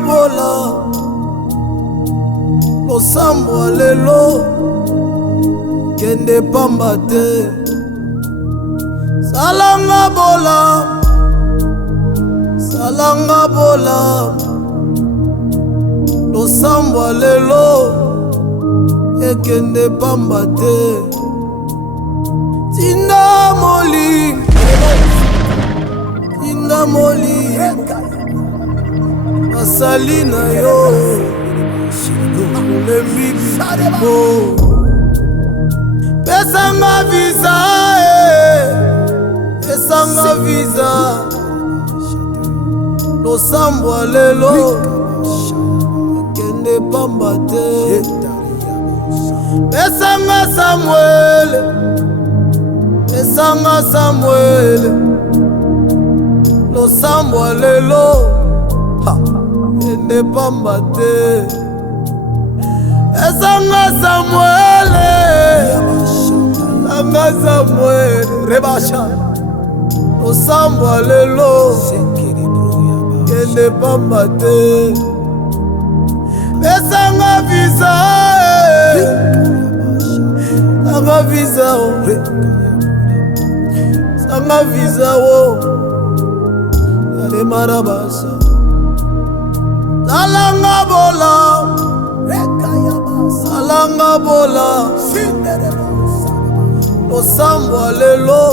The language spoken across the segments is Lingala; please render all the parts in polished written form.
bola losambo lelo kende pamba te salanga bola losambo lelo ekende pamba te tinda moli asali na yo lembi bibo pesanga visa losambo lelo kende pamba te pesanga Samuel losambo lelo kende pamba te pesanga Samuel rebasha losambo lelo kende pamba te pesanga visa sanga visa wo ale marabasa salanga bola losambo lelo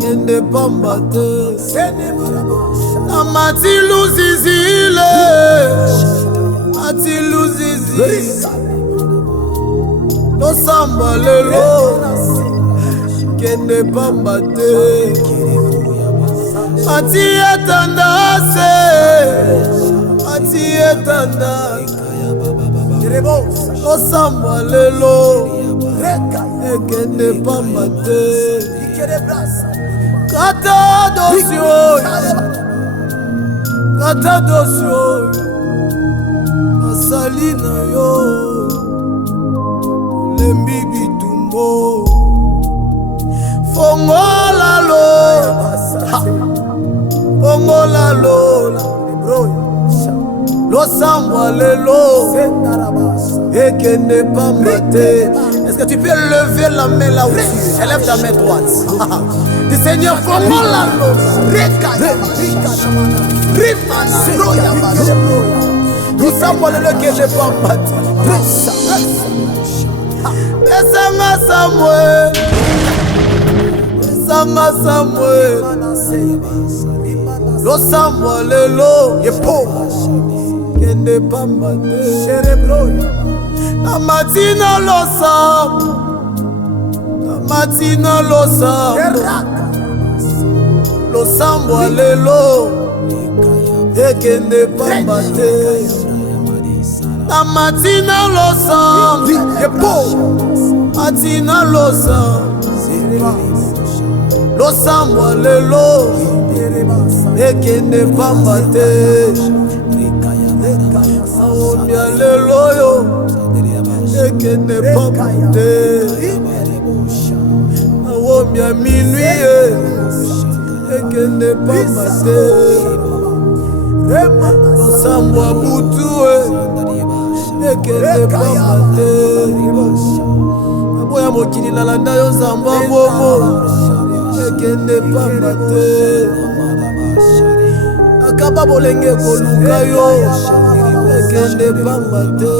kende pamba te atiluzizile losambo lelo kende pamba te atietandase losambo lelo ekende pamba te kata dosio basali na yo lembi bitumbo fongola lola losambo lelo ekende pamba te. Est-ce que tu peux lever la main là où tu es? Élève ta main droite. Du Seigneur, fongola losambo lelo ekende pamba te. Pesanga Samuel losambo lelo kende pamba te na matina losambo lelo ekende pamba te na matina losambo lelo ekende pamba te aomia lelo yo ekende pamba te aomia minuit ekende pamba te losambo butu ekende pamba te aboya mokili nalanda yo nzambo bomo ekende pamba te akaba bolenge koluka yo ekende pamba te.